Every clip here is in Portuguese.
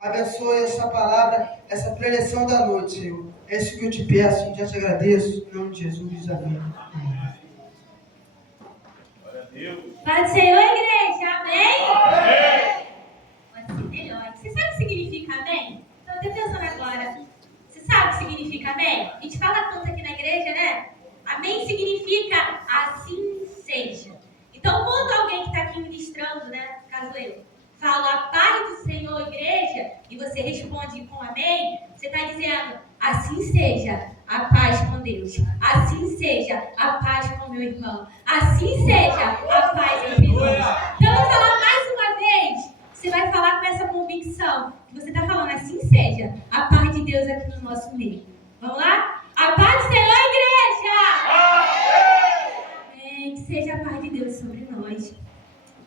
Abençoe essa palavra, essa preleção da noite, Senhor. É isso que eu te peço, já te agradeço. Em nome de Jesus, amém. Paz do Senhor, igreja, amém? Amém. Pode ser melhor. Você sabe o que significa amém? Estou até pensando agora. Você sabe o que significa amém? A gente fala tanto aqui na igreja, né? Amém significa assim seja. Então, quando alguém que está aqui ministrando, né, no caso eu, fala a paz do Senhor, igreja, e você responde com amém, você está dizendo, assim seja a paz com Deus. Assim seja a paz com meu irmão. Assim seja a paz entre nós. Então, eu vou falar mais uma vez. Você vai falar com essa convicção que você está falando, assim seja a paz de Deus aqui no nosso meio. Vamos lá? A paz do Senhor, igreja! Amém. Que seja a paz de Deus sobre nós.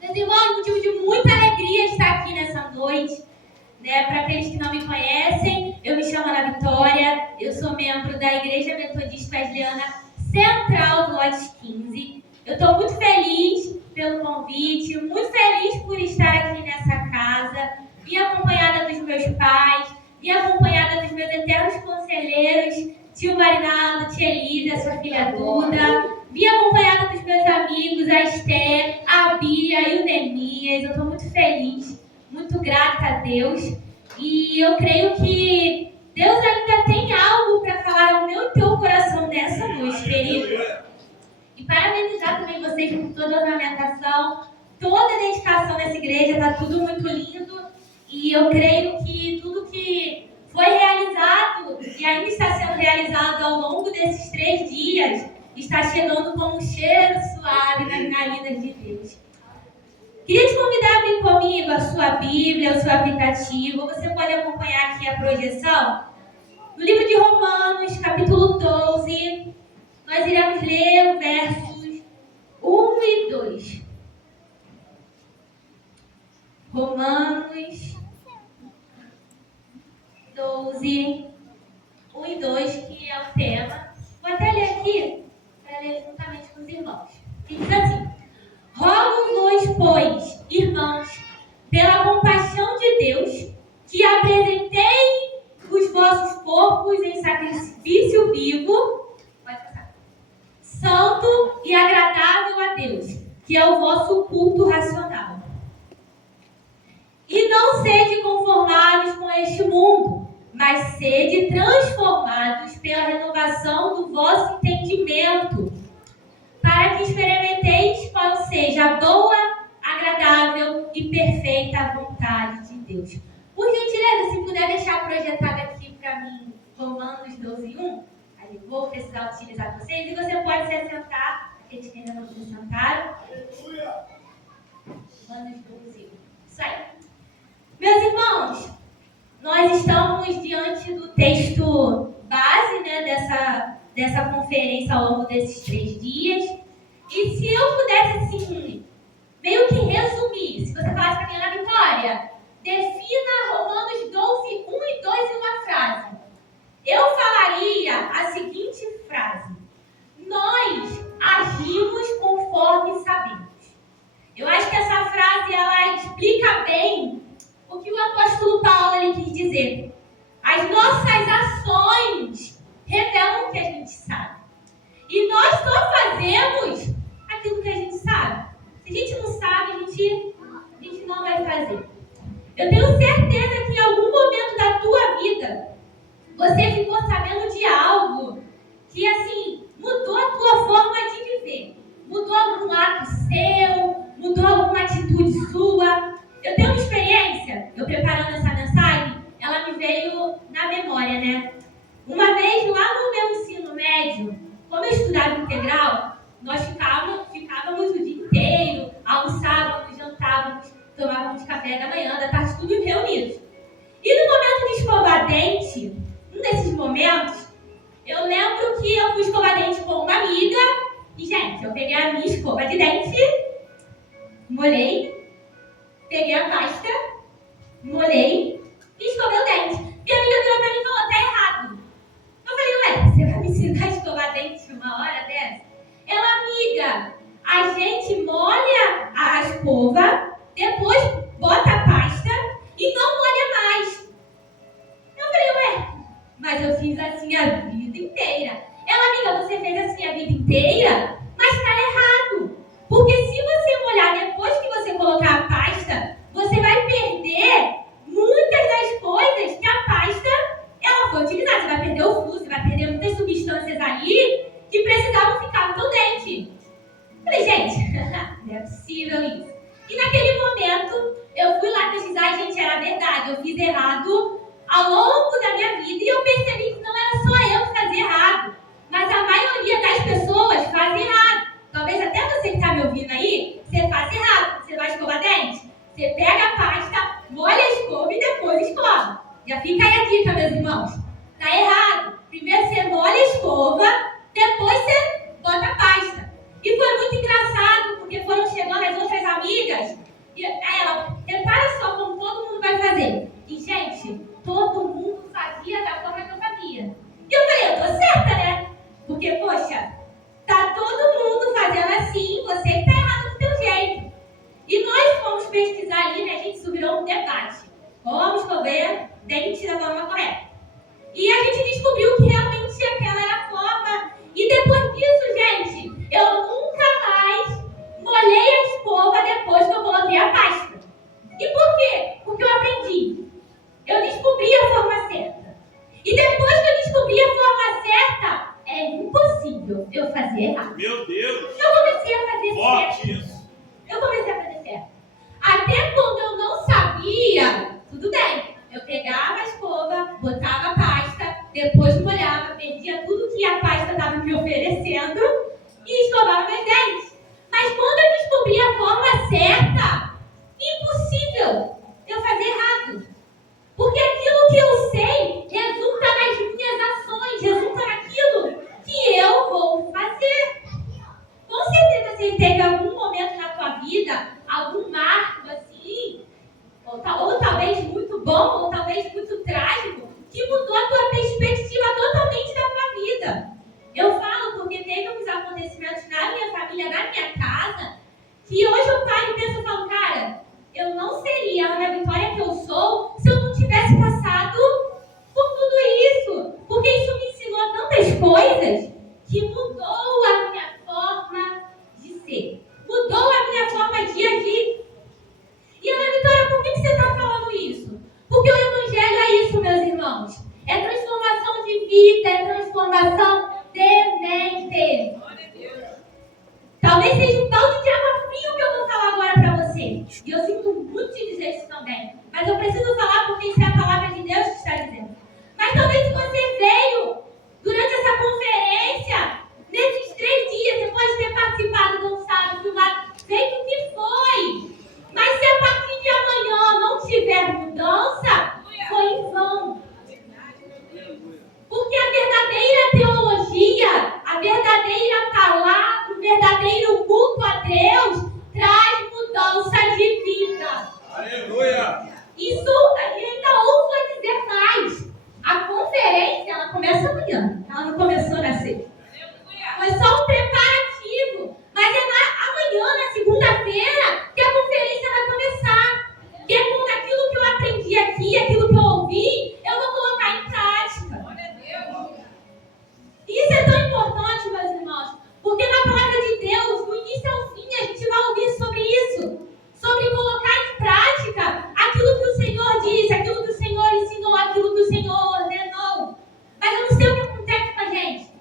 Meus irmãos, motivo de muita alegria estar aqui nessa noite. Né? Para aqueles que não me conhecem, eu me chamo Ana Vitória, eu sou membro da Igreja Metodista Wesleyana Central do Lotes 15. Eu estou muito feliz pelo convite, muito feliz por estar aqui nessa casa. Vim acompanhada dos meus pais, vim acompanhada dos meus eternos conselheiros, tio Marinaldo, tia Elisa, sua filha Duda. Vim acompanhada dos meus amigos, a Esther, a Bia e o Nemias. Eu estou muito feliz, muito grata a Deus. E eu creio que Deus ainda tem algo para falar ao meu e teu coração nessa noite, querido. E parabenizar também vocês por toda a ornamentação, toda a dedicação nessa igreja, está tudo muito lindo. E eu creio que tudo que foi realizado e ainda está sendo realizado ao longo desses 3 dias está chegando como um cheiro suave nas narinas de Deus. Queria te convidar a abrir comigo a sua Bíblia, o seu aplicativo. Você pode acompanhar aqui a projeção. No livro de Romanos, capítulo 12, nós iremos ler os versos 1 e 2. Romanos 12, 1 e 2, que é o tema. Vou até ler aqui, para ler juntamente com os irmãos. Que diz assim: rogo-vos, pois, irmãos, pela compaixão de Deus, que apresentei os vossos corpos em sacrifício vivo, santo e agradável a Deus, que é o vosso culto racional. E não sede conformados com este mundo, mas sede transformados pela renovação do vosso entendimento, para que experimenteis qual seja a boa, agradável e perfeita vontade de Deus. Por gentileza, se puder deixar projetado aqui para mim Romanos 12, 1, aí eu vou precisar utilizar vocês, e você pode se assentar, aqueles que ainda não se assentaram. Romanos 12, 1. Isso aí. Meus irmãos, nós estamos diante do texto base, né, dessa conferência ao longo desses 3 dias. E se eu pudesse, assim, meio que resumir, se você falasse para mim, Ana Vitória, defina Romanos 12, 1 e 2 em uma frase. Eu falaria a seguinte frase: nós agimos conforme sabemos. Eu acho que essa frase, ela explica bem o que o apóstolo Paulo ele quis dizer. As nossas ações revelam o que a gente sabe. E nós só fazemos aquilo que a gente sabe. Se a gente não sabe, a gente não vai fazer. Eu tenho certeza que em algum momento da tua vida, você ficou sabendo de algo que, assim, mudou a tua forma de viver. Mudou algum ato seu, mudou alguma atitude sua. Eu tenho uma experiência, eu preparando essa mensagem, ela me veio na memória, né? Uma vez, lá no meu ensino médio, como eu estudava integral, nós ficávamos o dia inteiro, almoçávamos, jantávamos, tomávamos café da manhã, da tarde, tudo reunidos. E no momento de escovar dente, um desses momentos, eu lembro que eu fui escovar dente com uma amiga, e, gente, eu peguei a minha escova de dente, molhei, peguei a pasta, molhei e escovei o dente. E a amiga virou pra mim e falou: tá errado. Eu falei: ué, você vai me ensinar a escovar dente uma hora dessa? Ela: amiga, a gente molha a escova, depois bota a pasta e não molha fiz assim a vida inteira. Ela, amiga, você fez assim a vida inteira, mas está errado. Porque se você molhar depois que você colocar a pasta, você vai perder muitas das coisas que a pasta ela foi utilizada. Você vai perder o fio, você vai perder muitas substâncias ali que precisavam ficar no teu dente. Falei, gente, não é possível isso. E naquele momento, eu fui lá pesquisar e, gente, era verdade. Eu fiz errado ao longo da minha vida e eu percebi que não era só eu que fazia errado, mas a maioria das pessoas faz errado. Talvez até você que está me ouvindo aí, você faz errado. Você vai escovar dente, você pega a pasta, molha a escova e depois escova. Já fica aí a dica, meus irmãos. Tá errado. Primeiro você molha a escova, depois você bota a pasta. E foi muito engraçado, porque foram chegando as outras amigas, e ela, repara só como todo mundo vai fazer. E, gente, todo mundo fazia da forma que eu fazia. E eu falei, eu tô certa, né? Porque, poxa, tá todo mundo fazendo assim, você que tá errado do teu jeito. E nós fomos pesquisar ali, né? A gente isso virou um debate. Vamos escover dente da forma correta. E a gente descobriu que realmente aquela era a forma. E depois disso, gente, eu nunca mais molhei a escova depois que eu coloquei a pasta. E por quê? Porque eu aprendi. Eu descobri a forma certa. E depois que eu descobri a forma certa, é impossível eu fazer errado. Meu Deus! Eu comecei a fazer Forte certo. isso! Eu comecei a fazer certo. Até quando eu não sabia, tudo bem. Eu pegava a escova, botava a pasta, depois molhava, perdia tudo que a pasta estava me oferecendo e escovava meus dentes. Mas quando eu descobri a forma certa, impossível eu fazer errado. Porque aquilo que eu sei resulta nas minhas ações, resulta naquilo que eu vou fazer. Com certeza você teve algum momento na tua vida, algum marco assim, ou talvez muito bom, ou talvez muito trágico, que mudou a tua perspectiva totalmente da tua vida. Eu falo porque teve uns acontecimentos na minha família, na minha casa, que hoje eu paro e penso e falo, cara, eu não seria a Ana Vitória que eu sou se eu não tivesse passado por tudo isso. Porque isso me ensinou tantas coisas que mudou a minha forma de ser. Mudou a minha forma de agir. E Ana Vitória, por que você está falando isso? Porque o Evangelho é isso, meus irmãos. É transformação de vida, é transformação de mente. Talvez seja um balde de água fria que eu vou falar agora para você. E eu sinto muito te dizer isso também. Mas eu preciso falar porque isso é a palavra de Deus que está dizendo. Mas talvez se você veio durante essa conferência, nesses 3 dias, você pode ter participado, dançado, filmado, feito o que foi. Mas se a partir de amanhã não tiver mudança, foi em vão. Porque a verdadeira teologia, a verdadeira palavra, o verdadeiro culto a Deus traz mudança de vida. Aleluia! Isso, e ainda ouso a dizer mais. A conferência, ela começa amanhã. Ela não começou na sexta. Foi só um preparativo. Mas é amanhã, na segunda-feira, que a conferência vai começar. Que é quando aquilo que eu aprendi aqui, aquilo que eu ouvi, eu vou colocar em prática. Isso é tão importante, meus irmãos, porque na palavra de Deus, do início ao fim, a gente vai ouvir sobre isso. Sobre colocar em prática aquilo que o Senhor disse, aquilo que o Senhor ensinou, aquilo que o Senhor ordenou. Mas eu não sei o que acontece com a gente.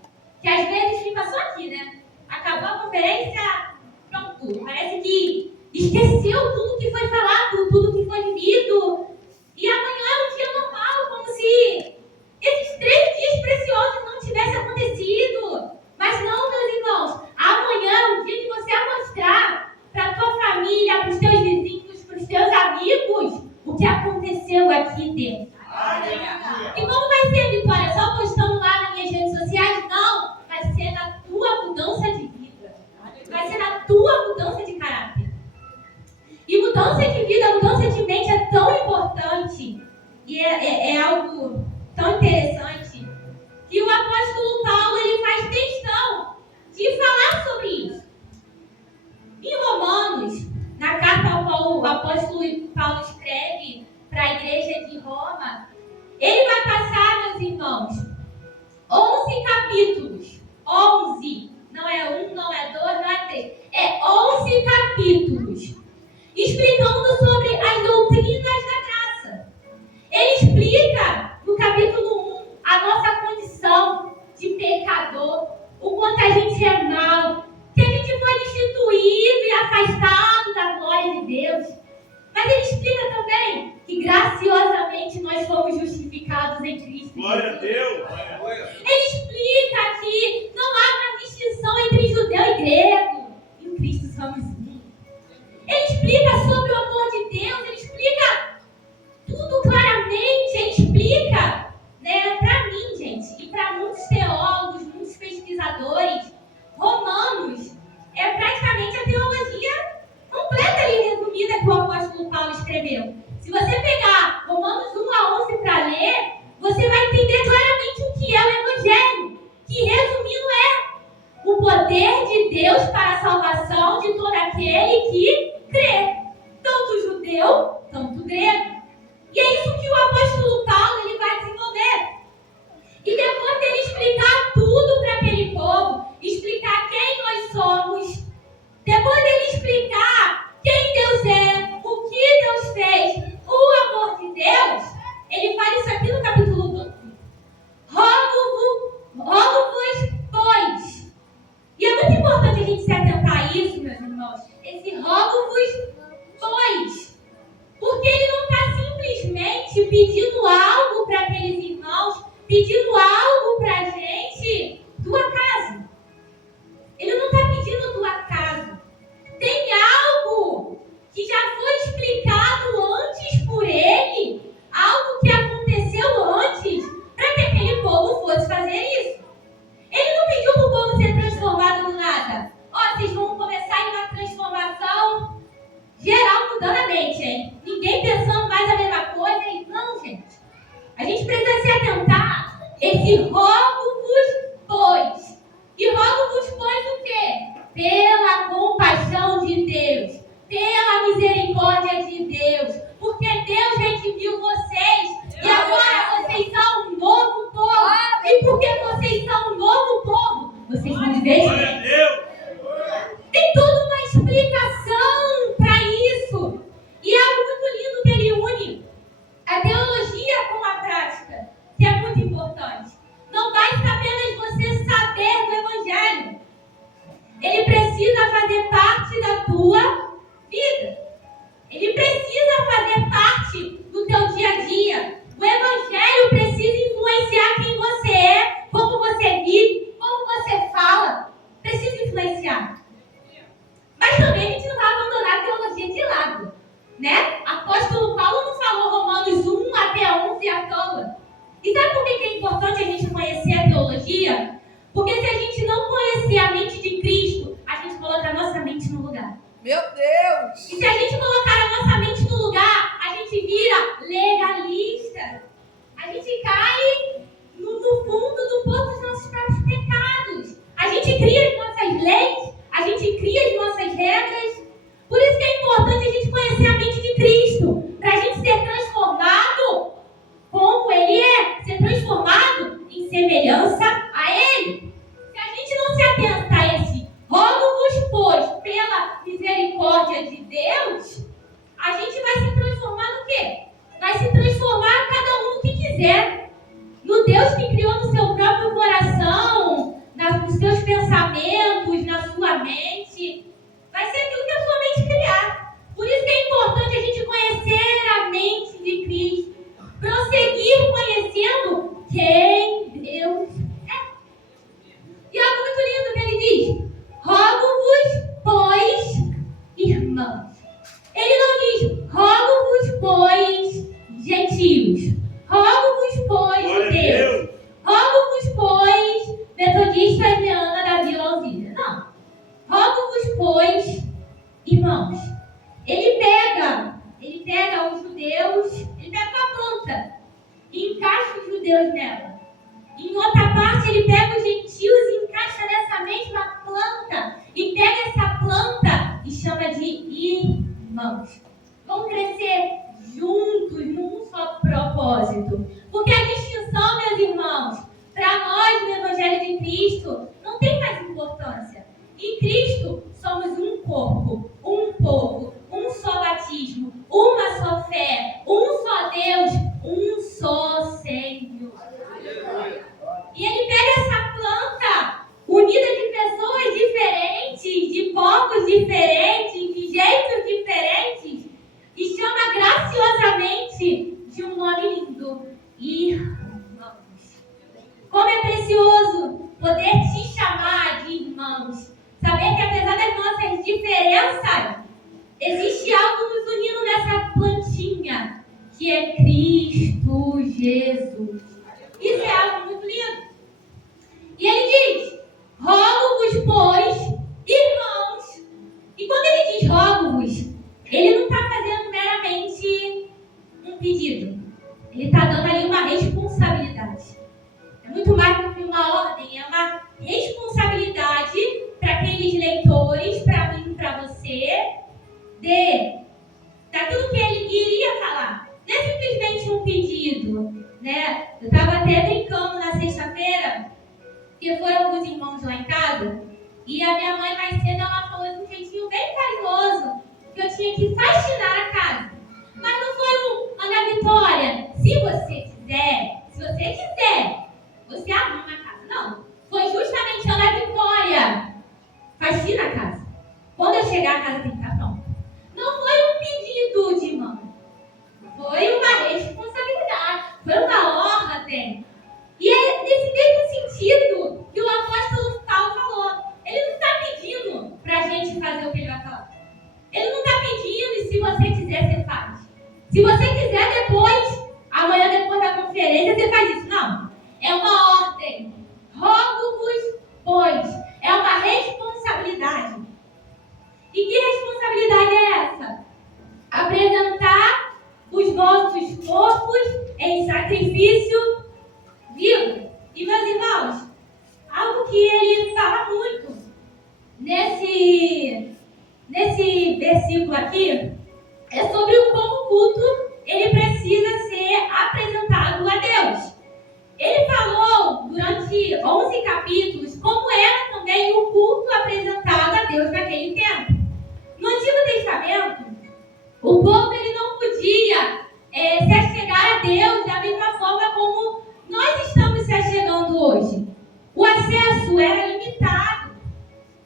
Que às vezes fica só aqui, né? Acabou a conferência, pronto. Parece que esqueceu tudo que foi falado, tudo que foi vivido. E amanhã é um dia normal, como se esses 3 dias preciosos não tivessem acontecido. Mas não, meus irmãos. Amanhã é um dia que você vai mostrar para a tua família, para os teus vizinhos, para os teus amigos, o que aconteceu aqui dentro. E como vai ser, Vitória? Só postando lá nas minhas redes sociais? Não. Vai ser na tua mudança de vida. Vai ser na tua mudança de caráter. E mudança de vida, mudança de mente é tão importante. E é algo tão interessante que o apóstolo Paulo ele faz questão de falar sobre isso. Em Romanos, na carta ao qual o apóstolo Paulo escreve para a igreja de Roma, ele vai passar, meus irmãos, 11 capítulos. 11. Não é 1, não é 2, não é 3. É 11 capítulos. Explicando sobre as doutrinas da graça. Ele explica, no capítulo 1, a nossa condição de pecador, o quanto a gente é mau, que a gente foi destituído e afastado da glória de Deus. Mas ele explica também que graciosamente nós fomos justificados em Cristo. Glória a Deus! Ele explica que não há uma distinção entre judeu e grego. Em Cristo somos um. Ele explica sobre o amor de Deus, ele explica tudo claramente, ele explica, né, para mim, gente, e para muitos teólogos, muitos pesquisadores, Romanos é praticamente a teologia completa e resumida que o apóstolo Paulo escreveu. Se você pegar Romanos 1 a 11 para ler, você vai entender claramente o que é o Evangelho, que resumindo é o poder de Deus para a salvação de todo aquele que crê, tanto judeu, tanto grego. E é isso que o apóstolo Paulo ele vai desenvolver. E depois dele explicar tudo para aquele povo, explicar quem nós somos, depois dele explicar quem Deus é, o que Deus fez, o amor de Deus, ele fala isso aqui no capítulo 12. Rogo-vos, pois. E é muito importante a gente se atentar a isso, meus irmãos. Esse rogo-vos, pois. Porque ele não está simplesmente pedindo algo para aqueles irmãos, pedindo algo para a gente do acaso. Ele não está pedindo do acaso. Tem algo que já foi explicado antes por ele, algo que aconteceu antes, para que aquele povo fosse fazer isso. Ele não pediu para o povo ser transformado no nada. Ó, vocês vão começar em uma transformação geral, mudando a mente, hein? Ninguém pensando mais a mesma coisa. E não, gente. A gente precisa se atentar. Esse rogo-vos, pois. E rogo-vos, pois, o quê? Pela compaixão de Deus. Pela misericórdia de Deus. Porque Deus redimiu vocês. E agora vocês são um novo povo. E porque vocês são um novo povo, vocês vão viver. Glória a Deus! Tem toda uma explicação para isso. E é algo muito lindo que ele une a teologia com a prática, que é muito importante. Não basta apenas você saber do Evangelho. Ele precisa fazer parte da tua vida. Ele precisa fazer parte do teu dia a dia. O Evangelho precisa influenciar quem você é, como você vive, como você fala. Precisa influenciar. Mas também a gente não vai abandonar a teologia de lado, né? Apóstolo Paulo não falou Romanos 1 até 11 à toa. E sabe por que é importante a gente conhecer a teologia? Porque se a gente não conhecer a mente de Cristo, a gente coloca a nossa mente no lugar. Meu Deus! E se a gente colocar a nossa mente no lugar, a gente vira legalista. A gente cai no fundo do poço dos nossos próprios pecados. A gente cria as nossas leis, a gente cria as nossas regras. Por isso que é importante a gente conhecer a mente de Cristo, para a gente ser transformado como Ele é, ser transformado em semelhança a Ele. Se a gente não se atenta a esse rogo-vos, pois, pela misericórdia de Deus, a gente vai se transformar no quê? Vai se transformar cada um no que quiser. No Deus que criou no seu próprio coração, nos seus pensamentos, na sua mente. Vai ser aquilo que a sua mente criar. Por isso que é importante a gente conhecer a mente de Cristo. Prosseguir conhecendo quem Deus é. E algo muito lindo que ele diz: rogo-vos, pois, irmãos. Ele não diz rogo-vos, pois, gentios. Rogo-vos, pois, judeus. Rogo-vos, pois, metodistas de Ana da Vila Alzira. Não. Rogo-vos, pois, irmãos. Ele pega os judeus, ele pega uma planta e encaixa os judeus nela. Em outra parte, ele pega os gentios e encaixa nessa mesma planta. E pega essa planta e chama de irmãos. Vão crescer juntos num só propósito. Porque a distinção, meus irmãos, para nós, no Evangelho de Cristo, não tem mais importância. Em Cristo, somos um corpo, um povo, um só batismo, uma só fé, um só Deus, um só Senhor. E ele pega essa planta, unida de pessoas diferentes, de povos diferentes, de jeitos diferentes, e chama graciosamente de um nome lindo: irmãos. Como é precioso poder te chamar de irmãos. Saber que apesar das nossas diferenças, existe algo nos unindo nessa plantinha, que é Cristo Jesus. Isso é algo muito lindo. E ele diz: rogo-vos, pois, irmãos. E quando ele diz rogo-vos, ele não está fazendo meramente um pedido. Ele está dando ali uma responsabilidade. É muito mais do que uma ordem, é uma responsabilidade para aqueles leitores, para mim e para você, daquilo que ele iria falar. Não é simplesmente um pedido, né? Eu estava até brincando na sexta-feira, porque foram alguns irmãos lá em casa, e a minha mãe mais cedo ela falou de um jeitinho bem carinhoso que eu tinha que faxinar a casa. Mas não foi Ana Vitória, se você quiser, você arruma a casa. Não, foi justamente Ana Vitória, faxina a casa. Quando eu chegar a casa tem que estar pronta. Não foi um pedido de mão, foi uma responsabilidade, foi uma ordem. E é nesse mesmo sentido que o apóstolo Paulo falou. Ele não está pedindo para a gente fazer o que ele vai falar. Ele não está pedindo e se você quiser, você faz. Se você quiser depois, amanhã depois da conferência, você faz isso. Não, é uma ordem. Rogo-vos, pois, é uma responsabilidade. E que responsabilidade é essa? Apresentar os vossos corpos em sacrifício vivo. E meus irmãos, algo que ele fala muito nesse versículo aqui é sobre o como o culto ele precisa ser apresentado a Deus. Ele falou durante 11 capítulos como era também o culto apresentado a Deus naquele tempo. No Antigo Testamento, o povo ele não podia se achegar a Deus da mesma forma como nós estamos se achegando hoje. O acesso era limitado.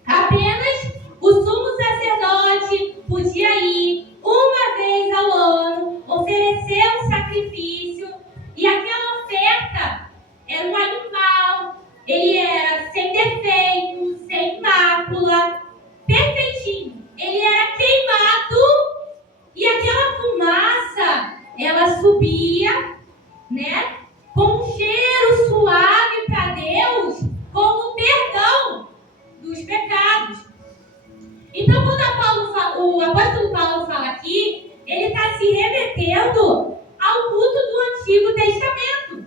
Apenas o sumo sacerdote podia ir uma vez ao ano, oferecer um sacrifício, e aquela oferta era um animal, ele era sem defeito, sem mácula, perfeitinho. Ele era queimado e aquela fumaça, ela subia, né, com um cheiro suave para Deus, como perdão dos pecados. Então, quando o apóstolo Paulo fala aqui, ele está se remetendo ao culto do Antigo Testamento,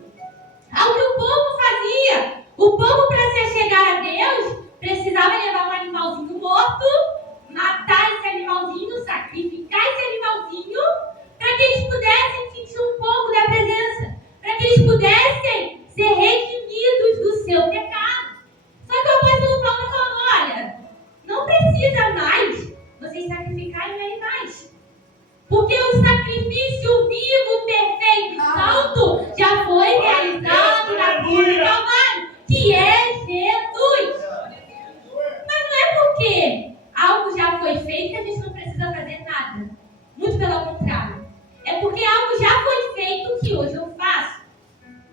ao que o povo fazia. O povo, para se achegar a Deus, precisava levar um animalzinho morto, matar esse animalzinho, sacrificar esse animalzinho, para que eles pudessem sentir um pouco da presença, para que eles pudessem ser redimidos do seu pecado. Só que o apóstolo Paulo está falando: olha, não precisa mais vocês sacrificarem animais, porque o sacrifício vivo, perfeito e santo já foi realizado na cruz do Calvário, que é Jesus. Mas não é porque algo já foi feito que a gente não precisa fazer nada. Muito pelo contrário. É porque algo já foi feito que hoje eu faço.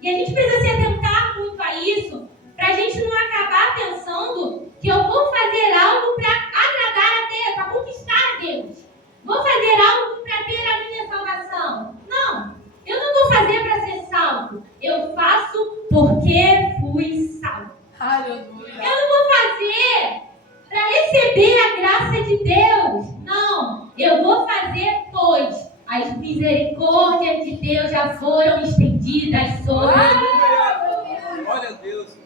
E a gente precisa se atentar muito a isso, para a gente não acabar pensando que eu vou fazer algo para agradar a Deus, para conquistar a Deus. Vou fazer algo para ter a minha salvação. Não, eu não vou fazer para ser salvo. Eu faço porque fui salvo. Aleluia. Eu não vou fazer para receber a graça de Deus. Não, eu vou fazer pois as misericórdias de Deus já foram estendidas sobre mim. Glória a Deus.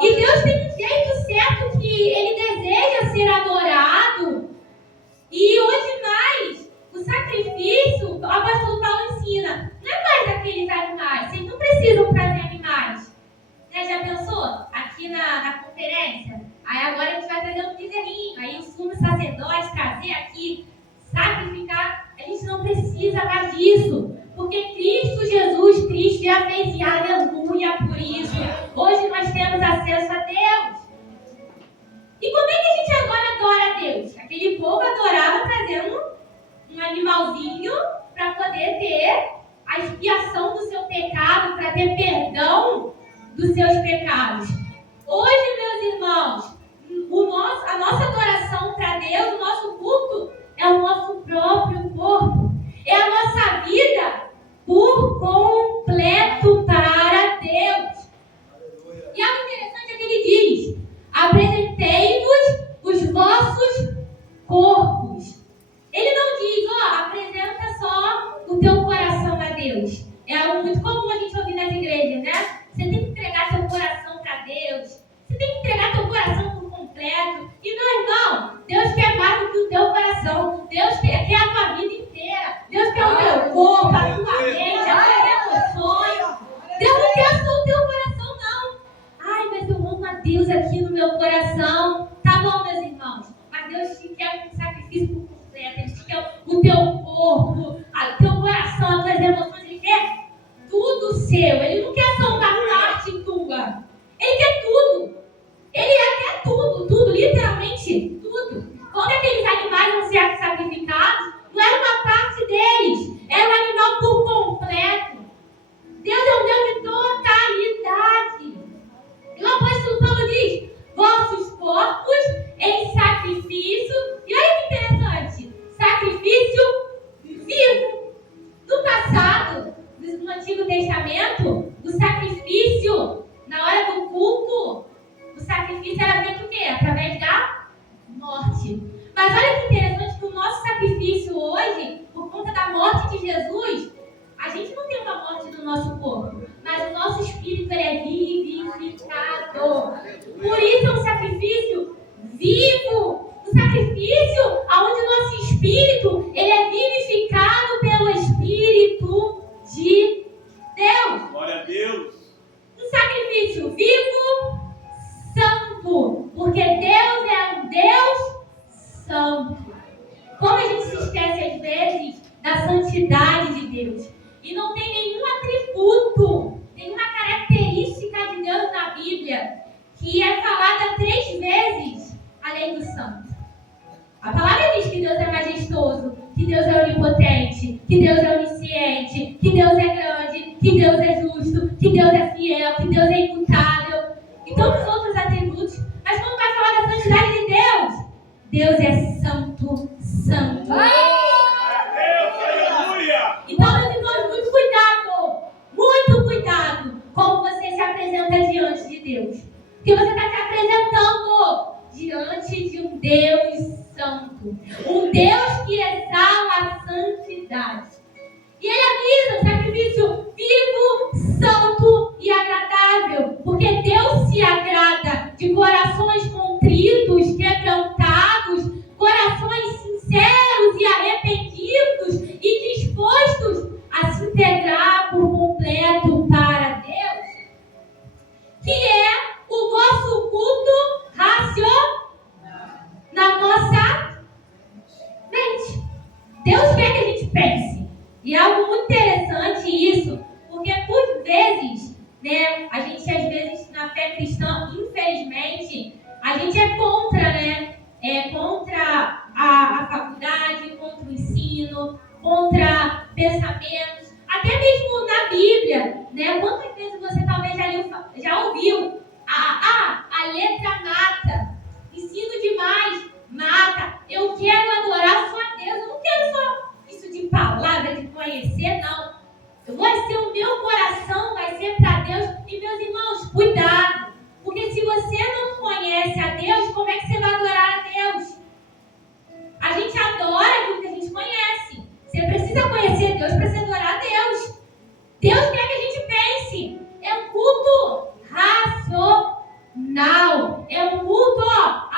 E Deus tem um jeito certo que Ele deseja ser adorado. E hoje mais, o sacrifício, o apóstolo Paulo ensina, não é mais daqueles animais. Vocês não precisam trazer animais. Né? Já pensou já fez e aleluia por isso. Hoje nós temos acesso a Deus. E como é que a gente agora adora a Deus? Aquele povo adorava trazendo um animalzinho para poder ter a expiação do seu pecado, para ter perdão dos seus pecados. Hoje, meus irmãos, a nossa adoração para Deus, o nosso culto, é o nosso próprio corpo. É a nossa vida por completo para Deus. E algo interessante é que ele diz: apresentei-vos os vossos corpos. Ele não diz, apresenta só o teu coração a Deus. É algo muito comum a gente ouvir nas igrejas, né? Você tem que entregar teu coração para Deus. Você tem que entregar teu coração por completo. E meu irmão, Deus quer mais do que o teu coração. Deus quer a tua vida inteira. Deus quer o teu corpo, a tua mente, as tuas emoções. Deus não quer só o teu coração, não. Ai, mas eu amo a Deus aqui no meu coração. Tá bom, meus irmãos. Mas Deus te quer um sacrifício por completo. Ele te quer o teu corpo, o teu coração, as tuas emoções. Ele quer tudo seu. Ele não quer só uma parte tua. Ele quer tudo. Ele quer tudo, tudo, literalmente tudo. Quando aqueles animais vão ser sacrificados, não era uma parte deles, era um animal por completo. Deus é um Deus de totalidade. E o apóstolo Paulo diz: vossos corpos em sacrifício. E olha que interessante: sacrifício vivo. No passado, no Antigo Testamento, o sacrifício, na hora do culto, o sacrifício era feito o quê? Através da morte. Mas olha que interessante que o nosso sacrifício hoje, por conta da morte de Jesus, a gente não tem uma morte no nosso corpo, mas o nosso espírito é vivificado. Por isso é um sacrifício vivo. Um sacrifício onde o nosso espírito ele é vivificado pelo Espírito de Deus. Glória a Deus. Um sacrifício vivo, santo, porque Deus é um Deus santo. Como a gente se esquece às vezes da santidade de Deus e não tem nenhum atributo, nenhuma característica de Deus na Bíblia que é falada 3 vezes além do santo. A palavra diz que Deus é majestoso, que Deus é onipotente, que Deus é onisciente, que Deus é grande, que Deus é justo, que Deus é fiel, que Deus é imutável e tantos outros atributos. Mas quando vai falar da santidade de Deus, Deus é santo, santo. Então, meus irmãos, muito cuidado como você se apresenta diante de Deus. Porque você está se apresentando diante de um Deus santo. Um Deus que exala a santidade. E ele avisa o sacrifício vivo, santo e agradável. Porque Deus se agrada de corações contritos, quebrantados, corações sinceros e arrependidos e dispostos a se integrar por completo para Deus, que é o vosso culto racional na nossa mente. Deus quer que a gente pense. E é algo muito interessante isso, porque por vezes, né, a gente às vezes na fé cristã, infelizmente, a gente é contra, né? É contra a faculdade, contra o ensino, contra pensamentos, até mesmo na Bíblia, né? Quantas vezes você talvez já ouviu a letra mata, ensino demais, mata, eu quero adorar só a Deus, eu não quero só isso de palavra, de conhecer, não. Vai ser o meu coração, vai ser para Deus. E meus irmãos, cuidado, porque se você não conhece a Deus, como é que você vai adorar a Deus? A gente adora aquilo que a gente conhece. Você precisa conhecer Deus para se adorar a Deus. Deus quer que a gente pense. É um culto racional. É um culto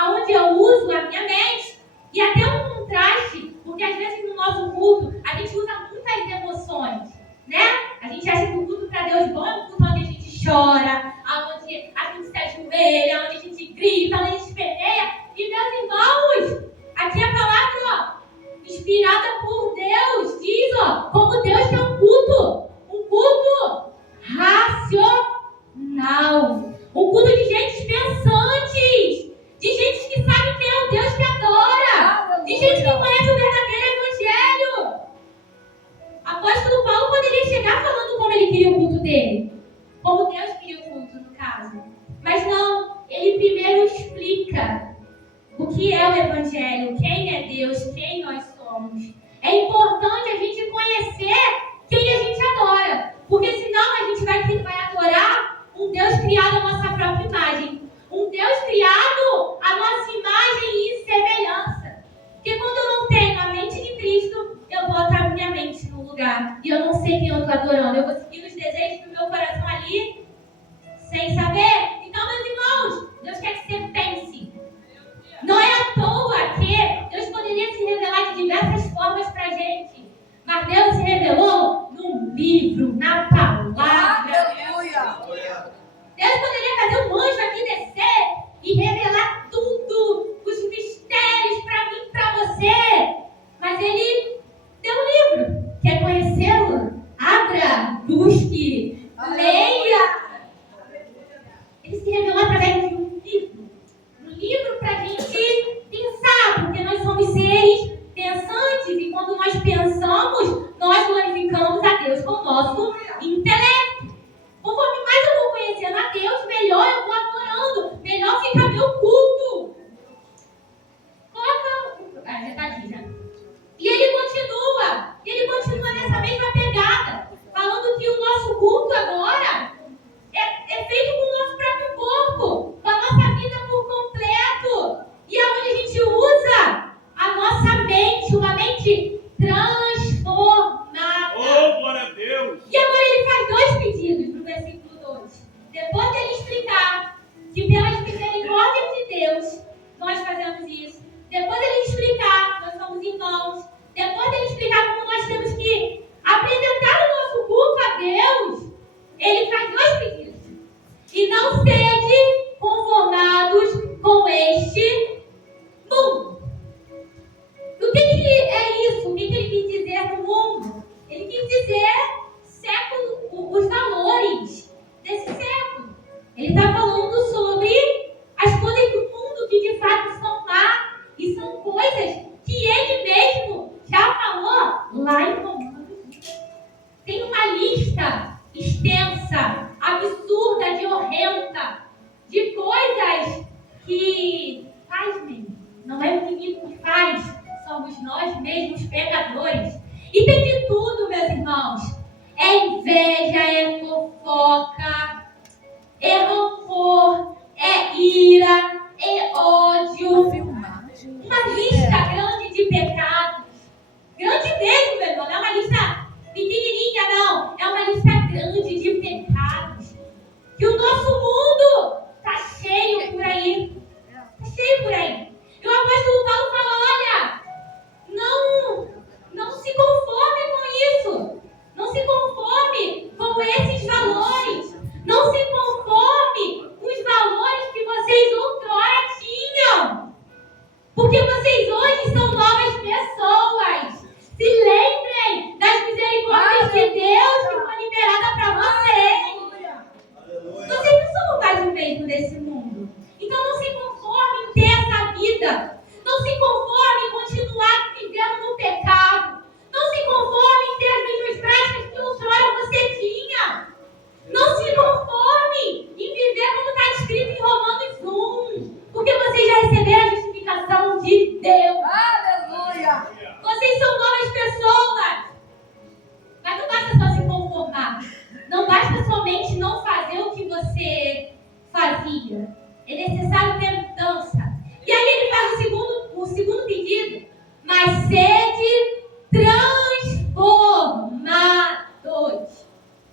onde eu uso a minha mente. E até um contraste, porque às vezes no nosso culto a gente usa muitas emoções, né? A gente acha que o culto para Deus bom é um culto onde a gente chora, onde a gente se ajoelha, onde a gente grita, onde a gente perneia. E meus irmãos, aqui a palavra inspirada por Deus diz, como Deus tem um culto culto dele. Como Deus queria o culto, no caso. Mas não, ele primeiro explica o que é o Evangelho, quem é Deus, quem nós somos. É importante a gente conhecer quem a gente adora. Porque senão a gente vai adorar um Deus criado à nossa própria imagem. Um Deus criado à nossa imagem e semelhança. Porque quando eu não tenho a mente de Cristo, eu boto a minha mente no lugar. E eu não sei quem eu estou adorando. Eu vou seguir os desejos do meu coração ali, sem saber. Então, meus irmãos, Deus quer que você pense. Não é à toa que Deus poderia se revelar de diversas formas para a gente. Mas Deus se revelou num livro, na palavra. Aleluia. Deus poderia fazer um anjo aqui descer e revelar tudo, os mistérios para mim e para você. Mas Ele deu um livro. Quer conhecê-lo? Abra, busque, leia. Ele se revelou através de um livro. Um livro para a gente pensar, porque nós somos seres pensantes. E quando nós pensamos, nós glorificamos a Deus com o nosso intelecto. Conforme mais eu vou conhecendo a Deus, melhor eu vou adorando, melhor fica meu culto. Coloca. Já está aqui já. E ele continua nessa mesma pegada, falando que o nosso culto agora é feito com o nosso próprio corpo, com a nossa vida por completo. E é onde a gente usa a nossa mente, uma mente transformada. Oh, glória a Deus! E agora ele faz dois pedidos no versículo 2. Depois dele explicar que pelas misericórdias de Deus nós fazemos isso. Depois dele explicar que nós somos irmãos. Depois dele explicar como nós temos que apresentar o nosso culto a Deus. Ele faz dois pedidos. E não sede conformados com este mundo. O que é isso? O que ele quis dizer no mundo? Ele quis dizer os valores desse século. Ele está falando sobre as coisas do mundo que de fato são má e são coisas que ele mesmo já falou lá em Romanos. Tem uma lista extensa, absurda, de horrenda, de coisas que não é o inimigo que faz, somos nós mesmos pecadores. E tem de tudo, meus irmãos. É inveja, é fofoca, é rancor, é ira, é ódio. Uma lista grande de pecados. Grande mesmo, meu irmão. Não é uma lista pequenininha, não. É uma lista grande de pecados. Que o nosso mundo está cheio por aí. Está cheio por aí. E o apóstolo Paulo fala, olha, não se conforme com isso. Não se conforme com esses valores. Não se conforme com os valores que vocês outrora tinham. Porque vocês hoje são novas pessoas. Se lembrem das misericórdias de Deus que foi liberada para vocês. Vocês não são mais o mesmo desse mundo. Então não se conforme em ter essa vida. Não se conforme em continuar vivendo no pecado. Não se conforme em ter as mesmas práticas que outrora você tinha. Não se conforme em viver como está escrito em Romanos 1. Porque vocês já receberam a justificação de Deus. Aleluia. Vocês são novas pessoas. Mas não basta só se conformar. Não basta somente não fazer o que você fazia. É necessário ter mudança. E aí ele faz o segundo pedido. Mas sede transformados.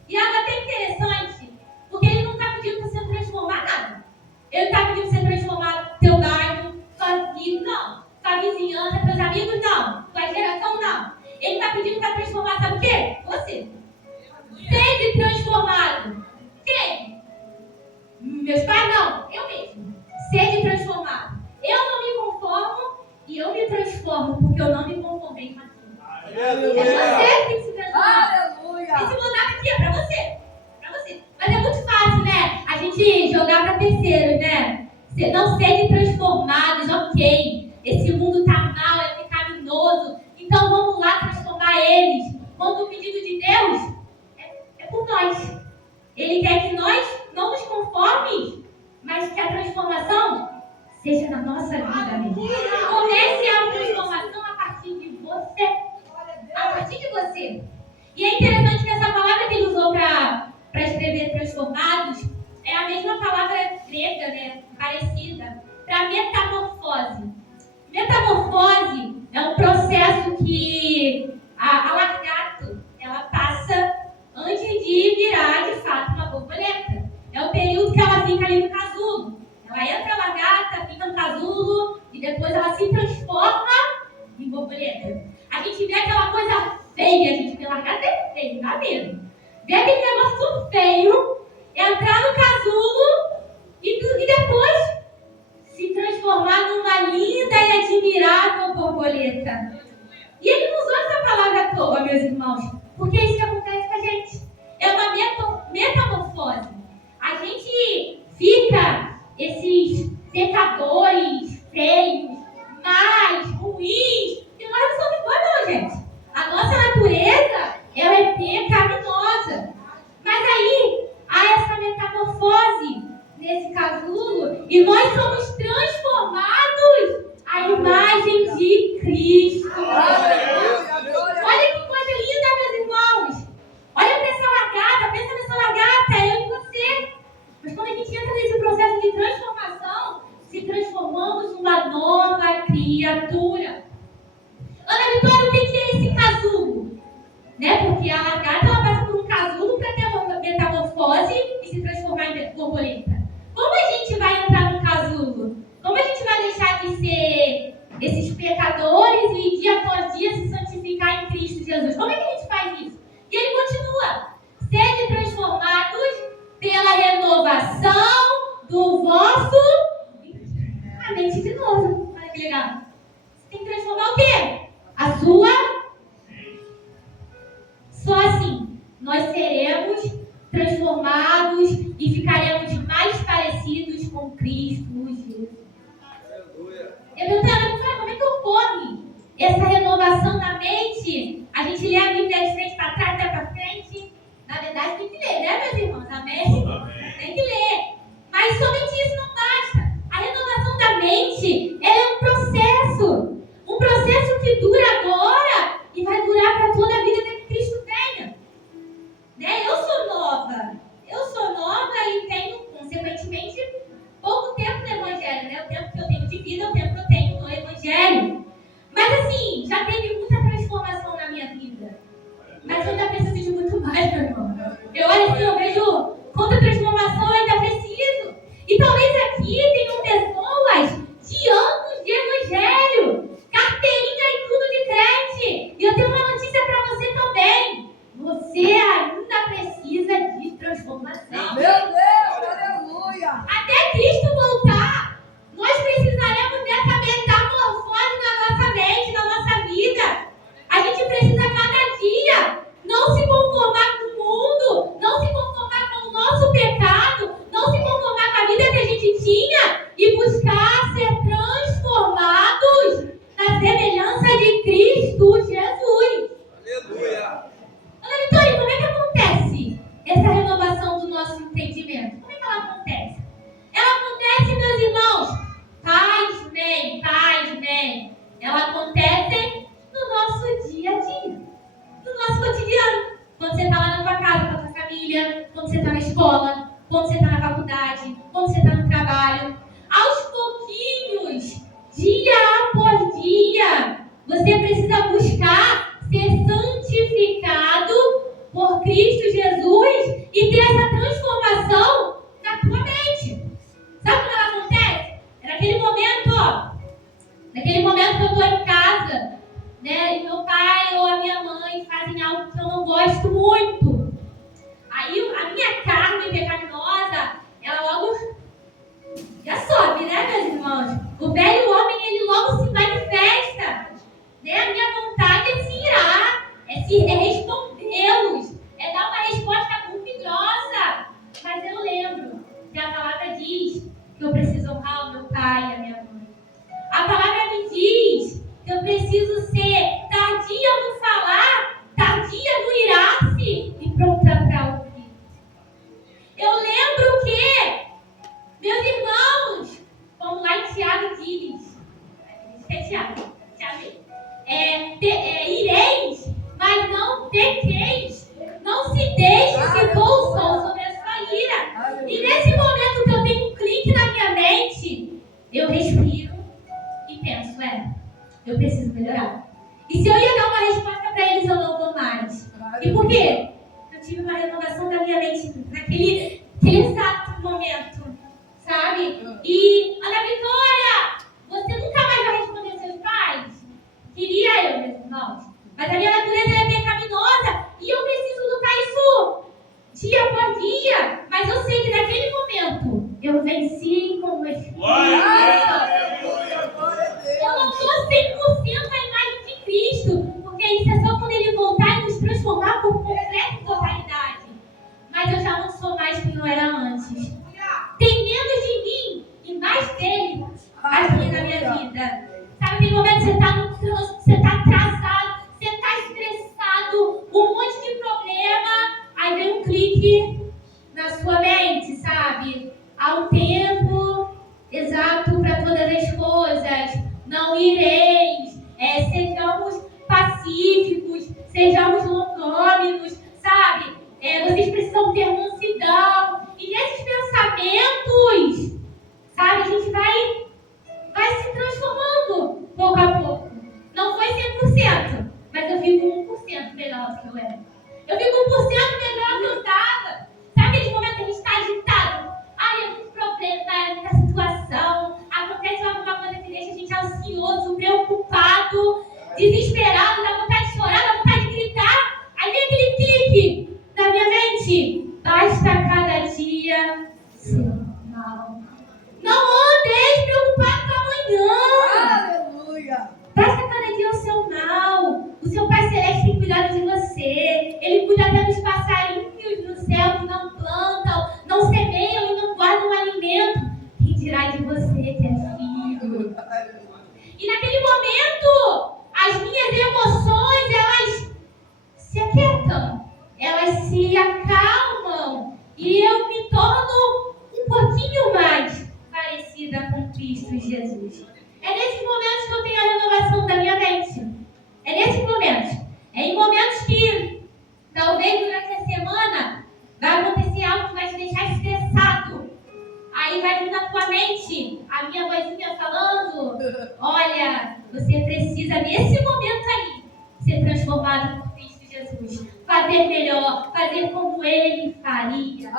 E algo até interessante, porque ele não está pedindo para você transformar nada. Ele está pedindo para você transformar teu bairro, sua vida, não. Sua vizinhança, teus amigos, não. Sua geração, não. Ele está pedindo para transformar, sabe o quê? Você. Sede transformado. Quem? Meus pais, não. Eu mesmo. Sede transformado. Eu não me conformo e eu me transformo, porque eu não me conformei com aquilo. É você que tem que se transformar. Aleluia. Esse mandato aqui é pra você. Pra você. Mas é muito fácil, né? A gente jogar pra terceiros, né? Não serem transformados, ok. Esse mundo tá mal, é pecaminoso. Então vamos lá transformar eles. Quando o pedido de Deus é por nós. Ele quer que nós não nos conformemos, mas que a transformação seja na nossa vida mesmo. Comece a transformação a partir de você. A partir de você. E é interessante que essa palavra que ele usou para escrever transformados é a mesma palavra grega, né? Parecida, para metamorfose. Metamorfose é um processo que a lagarto ela passa antes de virar de fato uma borboleta. É o período que ela fica ali no casulo. Ela entra lagarta, fica no casulo e depois ela se transforma em borboleta. A gente vê aquela coisa feia, a gente vê lagarta é feio, dá medo. Vê aquele negócio feio, entrar no casulo e depois se transformar numa linda e admirável borboleta. E ele não usou essa palavra à toa, meus irmãos, porque é isso que acontece com a gente. É uma metamorfose. A gente fica esses pecadores feios, mais, ruins, que nós não somos bons não, gente. A nossa natureza, ela é pecaminosa. Mas aí, há essa metamorfose nesse casulo e nós somos transformados à imagem de Cristo. Olha que coisa linda, meus irmãos. Olha para essa lagarta, pensa nessa lagarta, eu e você. Mas quando a gente entra nesse processo de transformação, se transformamos numa nova criatura. Ana Vitória, o que é esse casulo? Né? Porque a lagarta ela passa por um casulo para ter uma metamorfose e se transformar em borboleta. Como a gente vai entrar no casulo? Como a gente vai deixar de ser esses pecadores e dia após dia se santificar em Cristo Jesus? Como é que a gente faz isso? E ele continua: sede transformados pela renovação do vosso a mente de novo. Olha que legal. Você tem que transformar o quê? A sua. Só assim nós seremos transformados e ficaremos mais parecidos com Cristo Jesus. Eu pergunto, como é que ocorre essa renovação na mente? A gente lê a Bíblia de frente para trás, até para frente. Na verdade, tem que ler, né, meus irmãos? Amém? Tem que ler. Mas somente isso não basta. A renovação da mente, ela é um processo. Um processo que dura agora e vai durar para toda a vida até que Cristo venha. Né? Eu sou nova e tenho, consequentemente, pouco tempo no Evangelho. Né? O tempo que eu tenho de vida é o tempo que eu tenho no Evangelho. Mas assim, já teve muita transformação na minha vida. Mas eu ainda preciso de muito mais, meu irmão. Eu olho assim, eu vejo quanta transformação eu ainda preciso. E talvez aqui tenham pessoas de anos de Evangelho, carteirinha e tudo de crente. E eu tenho uma notícia para você também. Você ainda precisa de transformação. Meu Deus, aleluia. Até Cristo voltar, nós precisaremos dessa metamorfose na nossa mente, na nossa vida. A gente precisa cada dia não se conformar com o mundo, não se conformar com o nosso pecado, não se conformar com a vida que a gente tinha e buscar ser transformados na semelhança de Cristo Jesus. Aleluia. Ana Vitória, como é que acontece essa renovação do nosso entendimento? Como é que ela acontece? Ela acontece, meus irmãos, pasmem. Ela acontece no nosso dia a dia, no nosso cotidiano. Quando você está lá na tua casa, com a tua família, quando você está na escola, quando você está na faculdade, quando você está no trabalho. Aos pouquinhos, dia após dia, você precisa buscar ser santificado por Cristo Jesus e ter essa transformação na tua mente. Sabe como ela acontece? É naquele momento que eu estou em casa, né, e meu pai ou a minha mãe fazem algo que eu não gosto muito. Aí a minha carne pecaminosa, ela logo já aquele exato momento, sabe? E, Ana Vitória, você nunca mais vai responder seus pais? Queria eu, meus irmãos. Mas a minha natureza é pecaminosa e eu preciso lutar isso dia após dia. Mas eu sei que naquele momento eu venci com o Espírito Santo. Eu não sou 100% a imagem de Cristo, porque isso é só quando Ele voltar e nos transformar por completa totalidade. Mas eu já não sou mais quem eu era antes. Tem menos de mim e mais dele aqui na minha vida. Sabe aquele momento que você está no trânsito, você está atrasado, você está estressado, um monte de problema, aí vem um clique na sua mente, sabe? Há um tempo exato para todas as coisas. Não ireis, sejamos pacíficos, sejamos longâminos, sabe? Vocês precisam ter mansidão. E nesses pensamentos, sabe, a gente vai se transformando pouco a pouco. Não foi 100%, mas eu fico 1% melhor do que eu era. Eu fico 1% melhor do que eu estava. Sabe aquele momento que a gente está agitado? Ai, é muito problema, é muita situação. Acontece alguma coisa que deixa a gente ansioso, preocupado, desesperado, dá vontade de chorar, dá vontade de gritar. Aí vem aquele clique na minha mente. Basta cada dia ser mal. Não andeis preocupado com amanhã. Aleluia. Basta cada dia o seu mal. O seu Pai Celeste tem cuidado de você. Ele cuida até dos passarinhos no céu que não plantam, não semeiam e não guardam alimento. Quem dirá de você que é filho? E naquele momento, as minhas emoções, elas se aquietam. Elas se acalmam. E eu me torno um pouquinho mais parecida com Cristo Jesus. É nesses momentos que eu tenho a renovação da minha mente. É nesses momentos. É em momentos que, talvez durante a semana, vai acontecer algo que vai te deixar estressado. Aí vai vir na tua mente a minha vozinha falando: olha, você precisa nesse momento aí ser transformado por Cristo Jesus. Fazer melhor, fazer como Ele faria.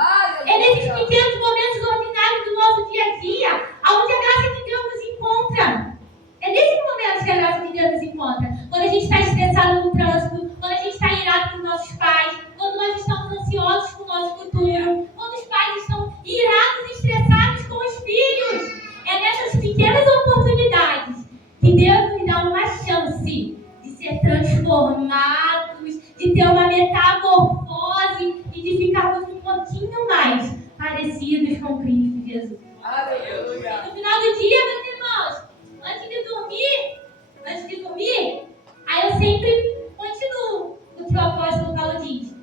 É nesses pequenos momentos ordinários do nosso dia a dia, onde a graça de Deus nos encontra. É nesses momentos que a graça de Deus nos encontra. Quando a gente está estressado no trânsito, quando a gente está irado com os nossos pais, quando nós estamos ansiosos com o nosso futuro, quando os pais estão irados e estressados com os filhos. É nessas pequenas oportunidades que Deus nos dá uma chance de ser transformados, de ter uma metamorfose e de ficarmos um pouquinho mais parecidos com Cristo Jesus. Aleluia. No final do dia, meus irmãos, antes de dormir, aí eu sempre continuo o que o apóstolo Paulo diz.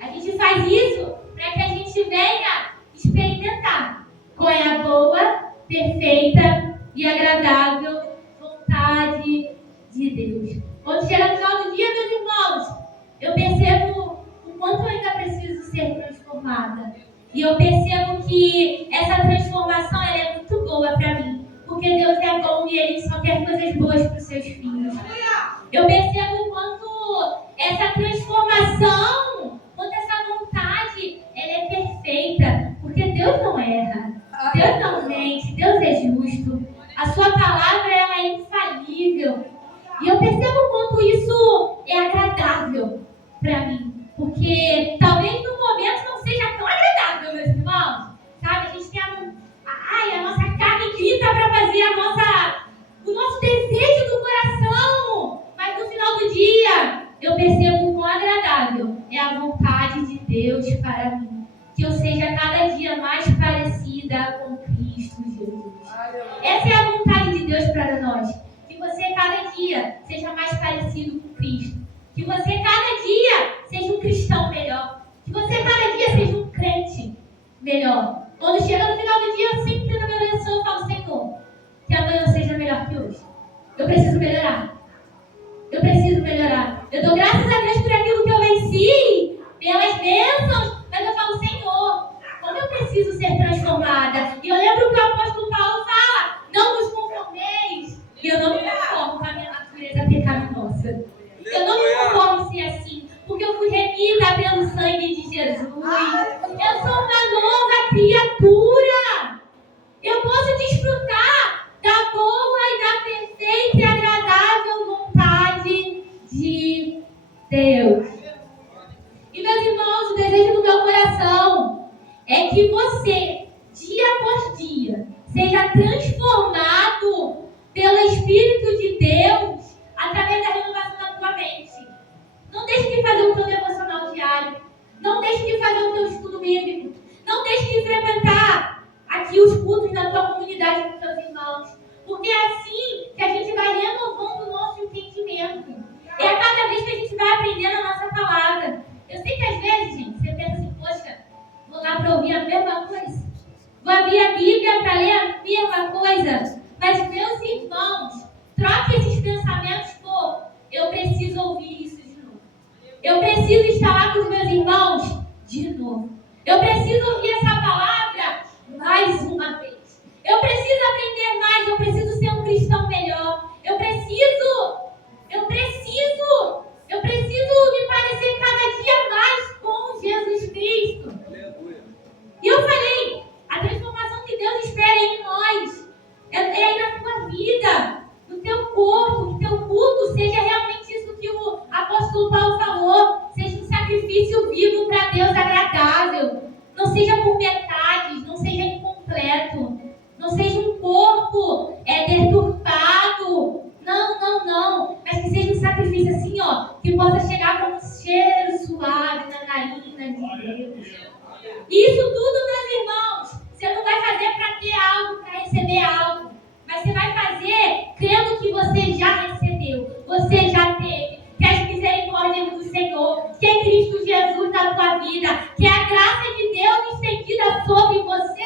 A gente faz isso para que a gente venha experimentar qual é a boa, perfeita e agradável vontade de Deus. Quando chega no final do dia, meus irmãos, eu percebo o quanto eu ainda preciso ser transformada. E eu percebo que essa transformação ela é muito boa para mim. Porque Deus é bom e Ele só quer coisas boas para os seus filhos. Eu percebo o quanto essa transformação, quanto essa vontade, ela é perfeita. Porque Deus não erra. Deus não mente. Deus é justo. A sua palavra ela é infalível. E eu percebo o quanto isso é agradável para mim. Porque talvez no momento não seja tão agradável, meus irmãos. Sabe, a gente tem a nossa carne grita para fazer o nosso desejo do coração. Mas no final do dia, eu percebo o quão agradável é a vontade de Deus para mim. Que eu seja cada dia mais parecida com Cristo Jesus. Essa é a vontade de Deus para nós. Que você cada dia seja mais parecido com Cristo. Que você cada dia seja um cristão melhor. Que você cada dia seja um crente melhor. Quando chega no final do dia, eu sempre na minha oração eu falo: Senhor, que amanhã seja melhor que hoje. Eu preciso melhorar. Eu preciso melhorar. Eu dou graças a Deus por aquilo que eu venci, pelas bênçãos, mas eu falo: Senhor, como eu preciso ser transformada. E eu lembro que o apóstolo Paulo fala: não vos conformeis. E eu não me conformo com a minha natureza pecaminosa. Eu não me conformo em ser assim, porque eu fui remida pelo sangue de Jesus. Eu sou uma nova criatura. Eu posso desfrutar da boa e da perfeita e agradável vontade de Deus. E meus irmãos, o desejo do meu coração é que você, dia após dia, seja transformado pelo Espírito de Deus através da renovação da tua mente. Não deixe de fazer o teu devocional diário. Não deixe de fazer o teu estudo bíblico. Não deixe de frequentar aqui os cultos da tua comunidade com teus irmãos. Porque é assim que a gente vai renovando o nosso entendimento. É a cada vez que a gente vai aprendendo a nossa palavra. Eu sei que às vezes, gente, você pensa assim, poxa, vou lá para ouvir a mesma coisa. Vou abrir a Bíblia para ler a mesma coisa. Mas, meus irmãos, troque esses pensamentos por eu preciso ouvir isso de novo. Eu preciso estar lá com os meus irmãos de novo. Eu preciso ouvir essa palavra mais uma vez. Eu preciso aprender mais. Eu preciso ser um cristão melhor. Eu preciso me parecer cada dia mais com Jesus Cristo. E eu falei, a transformação que Deus espera em nós é aí na tua vida, no teu corpo, que teu culto seja realmente isso que o apóstolo Paulo falou, seja um sacrifício vivo para Deus agradável, não seja por metades, não seja incompleto, não seja um corpo deturpado, não, mas que seja um sacrifício assim, ó, que possa chegar como um cheiro suave na narina de Deus. Isso tudo, meus irmãos, você não vai fazer para ter algo, para receber algo, mas você vai fazer crendo que você já recebeu, você já teve, que as misericórdias do Senhor, que é Cristo Jesus na tua vida, que é a graça de Deus estendida sobre você.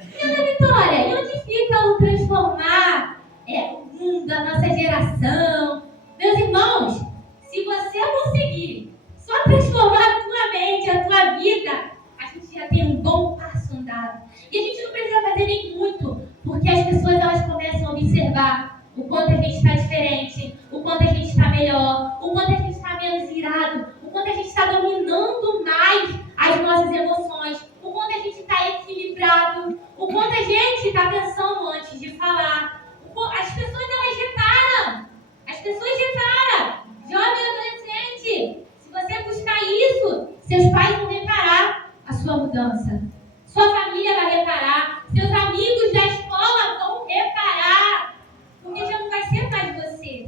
E Ana Vitória, e onde fica o transformar o mundo, a nossa geração? Meus irmãos, se você conseguir só transformar a tua mente, a tua vida, a gente já tem um bom passo andado. E a gente não precisa fazer nem muito, porque as pessoas elas começam a observar o quanto a gente está diferente, o quanto a gente está melhor, o quanto a gente está menos irado, o quanto a gente está dominando mais as nossas emoções, o quanto a gente está equilibrado, o quanto a gente está pensando antes de falar. As pessoas elas reparam. As pessoas reparam. Jovem adolescente, se você buscar isso, seus pais vão reparar a sua mudança. Sua família vai reparar. Seus amigos da escola vão reparar. Porque já não vai ser mais você.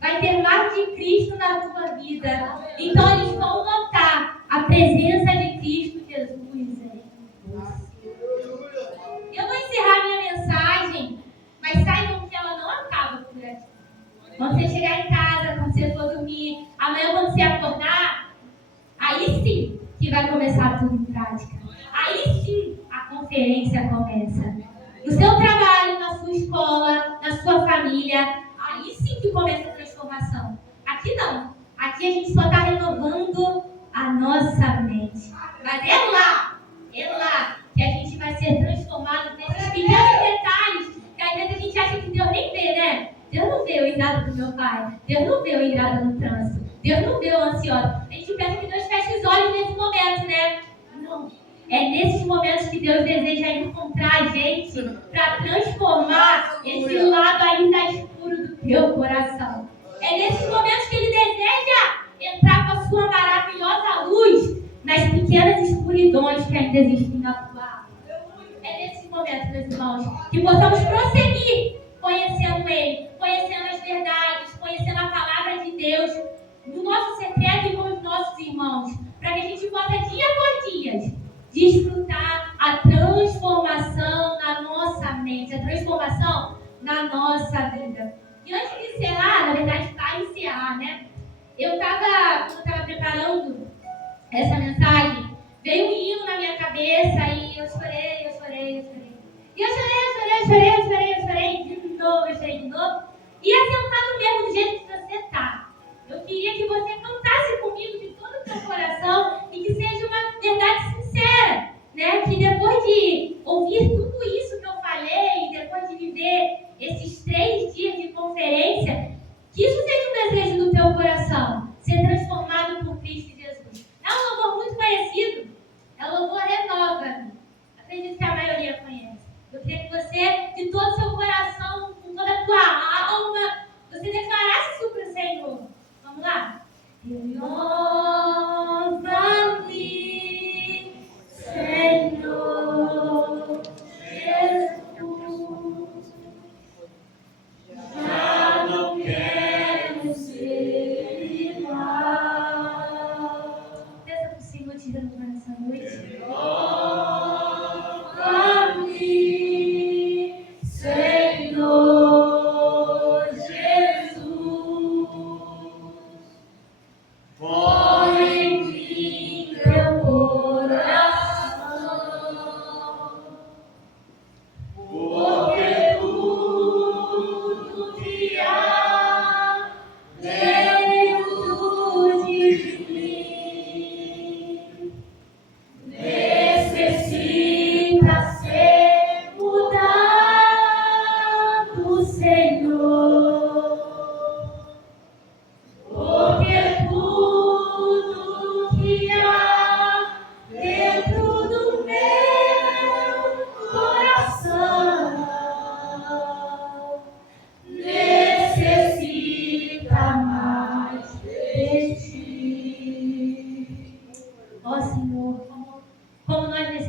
Vai ter mais de Cristo na tua vida. Então eles vão notar a presença de Cristo Jesus em você. Eu vou encerrar minha mensagem, mas saibam que ela não acaba por aqui. Quando você chegar em casa, quando você for dormir, amanhã quando você acordar, aí sim que vai começar tudo em prática. Aí sim a conferência começa. No seu trabalho, na sua escola, na sua família, aí sim que começa a transformação. Aqui não. Aqui a gente só está renovando a nossa mente. Mas é lá que a gente vai ser transformado nesses pequenos detalhes que às vezes a gente acha que Deus nem vê, né? Deus não vê o irado do meu pai. Deus não vê o irado no trânsito. Deus não vê o ansioso. A gente pensa que Deus fecha os olhos nesse momento, né? Não. É nesses momentos que Deus deseja encontrar a gente para transformar esse lado ainda escuro do teu coração. É nesses momentos que Ele deseja entrar com a sua maravilhosa luz nas pequenas escuridões que ainda existem na tua alma. É nesses momentos, meus irmãos, que possamos prosseguir conhecendo Ele, conhecendo as verdades, conhecendo a palavra de Deus, no nosso secreto e com os nossos irmãos, para que a gente possa, dia por dia, desfrutar a transformação na nossa mente, a transformação na nossa vida. E antes de encerrar, na verdade, para encerrar, né? Quando eu estava preparando essa mensagem, veio um hino na minha cabeça e eu chorei. E eu chorei de novo. E assentado mesmo do jeito que você está. Eu queria que você cantasse comigo de todo o seu coração e que seja uma verdade sincera, né? Que depois de ouvir tudo isso que eu falei, depois de viver esses 3 dias de conferência, que isso seja um desejo do teu coração, ser transformado por Cristo Jesus. É um louvor muito conhecido, é um louvor enorme.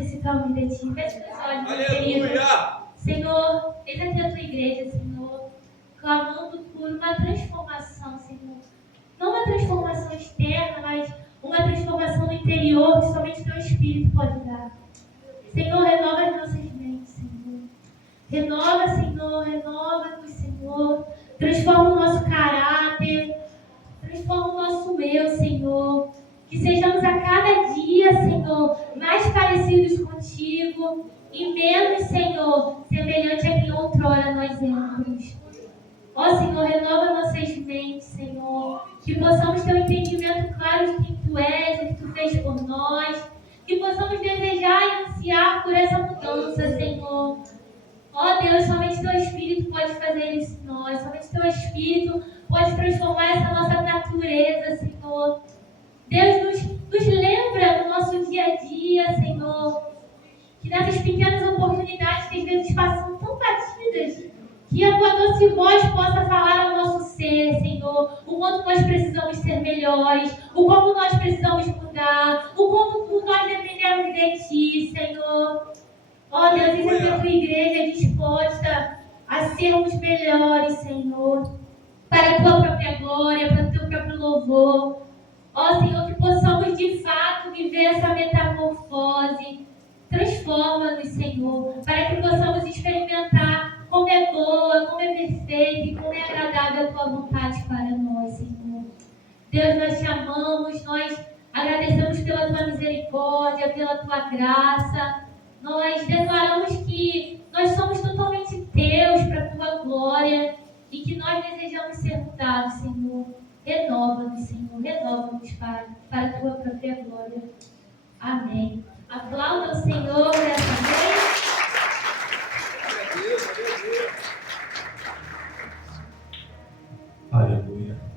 necessitamos de Ti. Feche os olhos, meu querido. Aleluia. Senhor, eis aqui a Tua igreja, Senhor, clamando por uma transformação, Senhor. Não uma transformação externa, mas uma transformação no interior que somente Teu Espírito pode dar. Senhor, renova as nossas mentes, Senhor. Renova, Senhor, renova-nos, Senhor. Transforma o nosso caráter, transforma o nosso eu, Senhor. Que sejamos a cada dia, Senhor, mais parecidos contigo e menos, Senhor, semelhante a quem outrora nós éramos. Ó Senhor, renova nossas mentes, Senhor. Que possamos ter um entendimento claro de quem Tu és, o que Tu fez por nós. Que possamos desejar e ansiar por essa mudança, Senhor. Ó Deus, somente Teu Espírito pode fazer isso em nós. Somente Teu Espírito pode transformar essa nossa natureza, Senhor. Deus nos lembra no nosso dia a dia, Senhor, que nessas pequenas oportunidades que às vezes passam tão batidas, que a Tua doce voz possa falar ao nosso ser, Senhor, o quanto nós precisamos ser melhores, o como nós precisamos mudar, o como nós dependemos de Ti, Senhor. Ó Deus, isso é a Tua igreja disposta a sermos melhores, Senhor, para a Tua própria glória, para o Teu próprio louvor. Ó Senhor, que possamos de fato viver essa metamorfose. Transforma-nos, Senhor, para que possamos experimentar como é boa, como é perfeita e como é agradável a Tua vontade para nós, Senhor. Deus, nós Te amamos, nós agradecemos pela Tua misericórdia, pela Tua graça. Nós declaramos que nós somos totalmente Teus para a Tua glória e que nós desejamos ser mudados, Senhor. Renova-nos, Senhor, renova-nos, Pai, para a Tua própria glória. Amém. Aplauda o Senhor.